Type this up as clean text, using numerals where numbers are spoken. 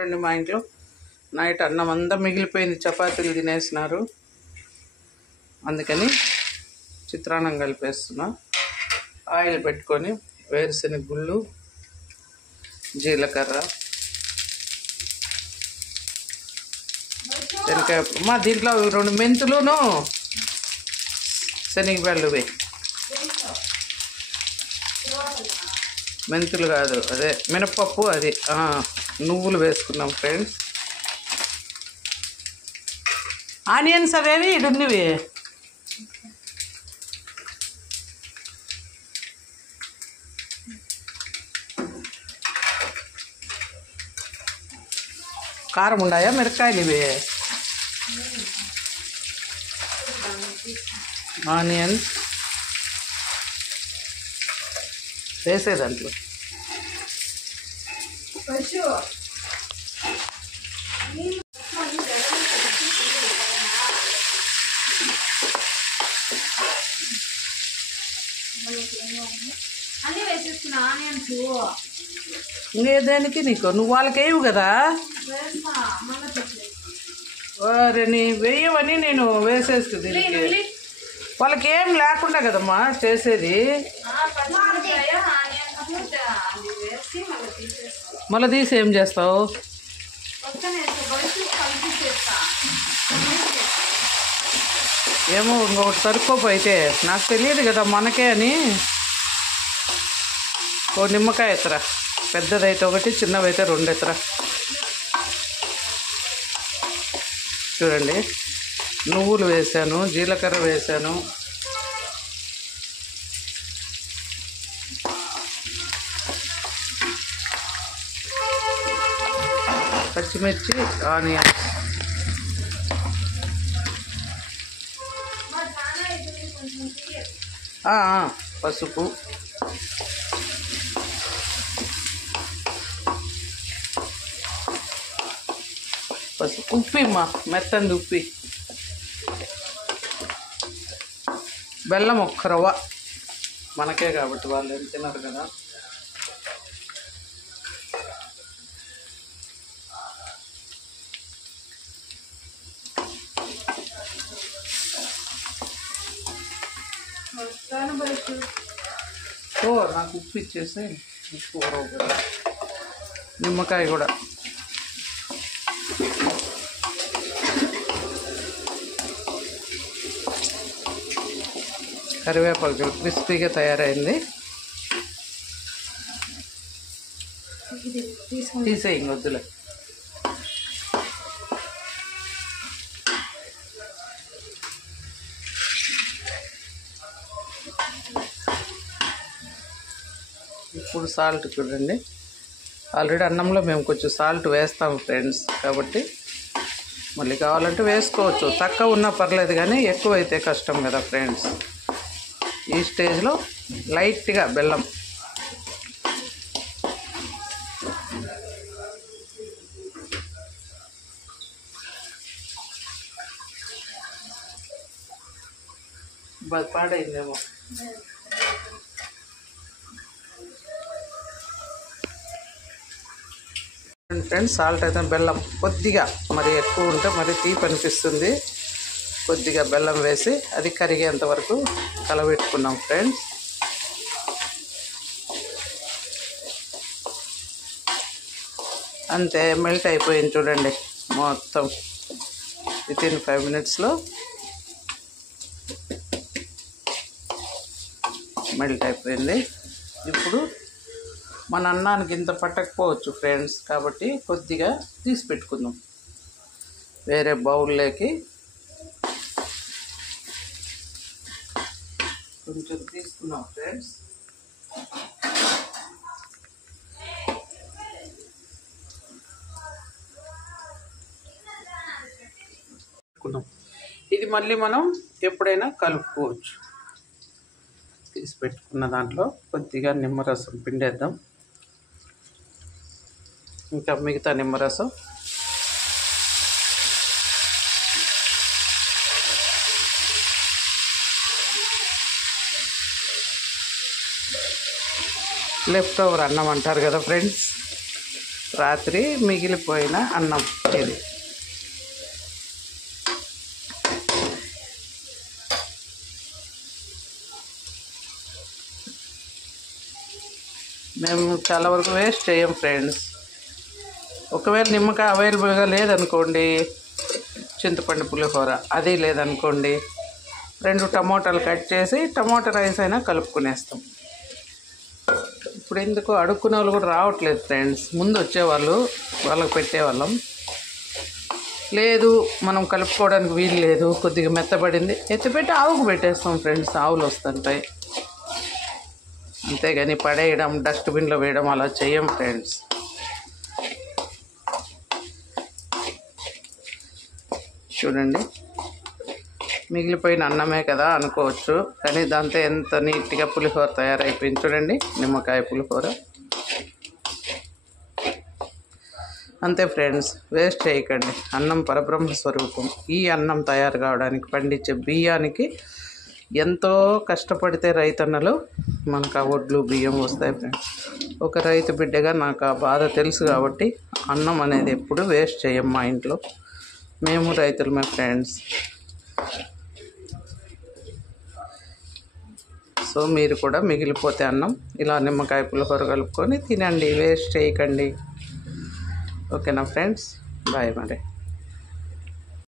రండి మా ఇంట్లో నైట్ అన్నం అంతా మిగిలిపోయింది, చపాతీలు తినేసినారు. అందుకని చిత్రాన్నం కలిపేస్తున్నా. ఆయిల్ పెట్టుకొని వేరుశనగ గుళ్ళు, జీలకర్ర, శనగకాయ మా దీంట్లో 2 మెంతులును శనగపళ్ళు వేయి. మెంతులు కాదు, అదే మినపప్పు, అది నువ్వులు వేసుకున్నాం ఫ్రెండ్స్. ఆనియన్స్ అవేవి ఇడున్నవి కారం ఉన్నాయా మిరపకాయలు ఇవి? ఆనియన్ వేసే దాంట్లో ఇంకేదానికి నీకు నువ్వు వాళ్ళకి వేయవు కదా. నీ వేయవని నేను వేసేస్తుంది. దీనికి వాళ్ళకి ఏం లేకుండా కదమ్మా చేసేది. మళ్ళీ తీసి ఏం చేస్తావు? ఏమో ఇంకొకటి సరుకోపు అయితే నాకు తెలియదు కదా మనకే అని. ఓ నిమ్మకాయ ఎత్తరా, పెద్దదైతే 1, చిన్నవైతే 2 ఎత్తరా. చూడండి, నువ్వులు వేసాను, జీలకర్ర వేసాను, పచ్చిమిర్చి, ఆనియన్స్, పసుపు, ఉప్పిమ్మా, మెత్తంది ఉప్పి, బెల్లం 1 రవ్వ, మనకే కాబట్టి వాళ్ళు ఏం తిన్నారు కదా. నాకు ఉప్పు ఇచ్చేసి ఉప్పు నిమ్మకాయ కూడా. కరివేపాకు క్రిస్పీగా తయారైంది. తీసేయి వద్దులే. ఇప్పుడు సాల్ట్ చూడండి, ఆల్రెడీ అన్నంలో మేము కొంచెం సాల్ట్ వేస్తాము ఫ్రెండ్స్, కాబట్టి మళ్ళీ కావాలంటే వేసుకోవచ్చు. తక్కువ ఉన్నా పర్లేదు, కానీ ఎక్కువ అయితే కష్టం కదా ఫ్రెండ్స్. ఈ స్టేజ్లో లైట్గా బెల్లం, పాడైందేమో. ఫ్రెండ్స్ సాల్ట్ అయితే బెల్లం కొద్దిగా, మరి ఎక్కువ ఉంటే మరి తీపి అనిపిస్తుంది. కొద్దిగా బెల్లం వేసి అది కరిగేంత వరకు కలబెట్టుకున్నాం ఫ్రెండ్స్. అంతే, మెల్ట్ అయిపోయింది చూడండి మొత్తం. వితిన్ 5 మినిట్స్లో మెల్ట్ అయిపోయింది. ఇప్పుడు మన అన్నానికి ఇంత పట్టకపోవచ్చు ఫ్రెండ్స్, కాబట్టి కొద్దిగా తీసి పెట్టుకుందాం వేరే బౌల్లోకి. కొంచెం తీసుకున్నాం ఫ్రెండ్స్. ఇది మళ్ళీ మనం ఎప్పుడైనా కలుపుకోవచ్చు. తీసి పెట్టుకున్న దాంట్లో కొద్దిగా నిమ్మరసం పిండేద్దాం. ఇంకా మిగతా నిమ్మరసం లెఫ్ట్ ఓవర్ అన్నం అంటారు కదా ఫ్రెండ్స్, రాత్రి మిగిలిపోయిన అన్నం ఇది. మేము చాలా వరకు వేస్ట్ చేయం ఫ్రెండ్స్. ఒకవేళ నిమ్మకాయ అవైలబుల్గా లేదనుకోండి, చింతపండు పులిహోర అది లేదనుకోండి, 2 టమోటాలు కట్ చేసి టమోటా రైస్ అయినా కలుపుకునేస్తాం. ఇప్పుడు ఎందుకు అడుక్కునే వాళ్ళు కూడా రావట్లేదు ఫ్రెండ్స్. ముందు వచ్చేవాళ్ళు, వాళ్ళకి పెట్టేవాళ్ళం. లేదు మనం కలుపుకోవడానికి వీలు లేదు, కొద్దిగా మెత్తబడింది, ఎత్తిపెట్టి ఆవుకు పెట్టేస్తాం ఫ్రెండ్స్. ఆవులు వస్తుంటాయి, అంతేగాని పడేయడం, డస్ట్బిన్లో వేయడం అలా చేయం ఫ్రెండ్స్. చూడండి, మిగిలిపోయిన అన్నమే కదా అనుకోవచ్చు, కానీ దాంతో ఎంత నీట్గా పులిహోర తయారైపోయింది చూడండి. నిమ్మకాయ పులిహోర అంతే ఫ్రెండ్స్. వేస్ట్ చేయకండి. అన్నం పరబ్రహ్మ స్వరూపం. ఈ అన్నం తయారు కావడానికి పండించే బియ్యానికి ఎంతో కష్టపడితే రైతన్నలు మనకు ఆ ఒడ్లు బియ్యం వస్తాయి ఫ్రెండ్స్. ఒక రైతు బిడ్డగా నాకు ఆ బాధ తెలుసు కాబట్టి అన్నం అనేది ఎప్పుడు వేస్ట్ చేయం. మా ఇంట్లో మేము రైతులమే ఫ్రెండ్స్. సో మీరు కూడా మిగిలిపోతే అన్నం ఇలా నిమ్మకాయ పులిహోర కలుపుకొని తినండి, వేస్ట్ చేయకండి. ఓకేనా ఫ్రెండ్స్, బాయ్ మరి.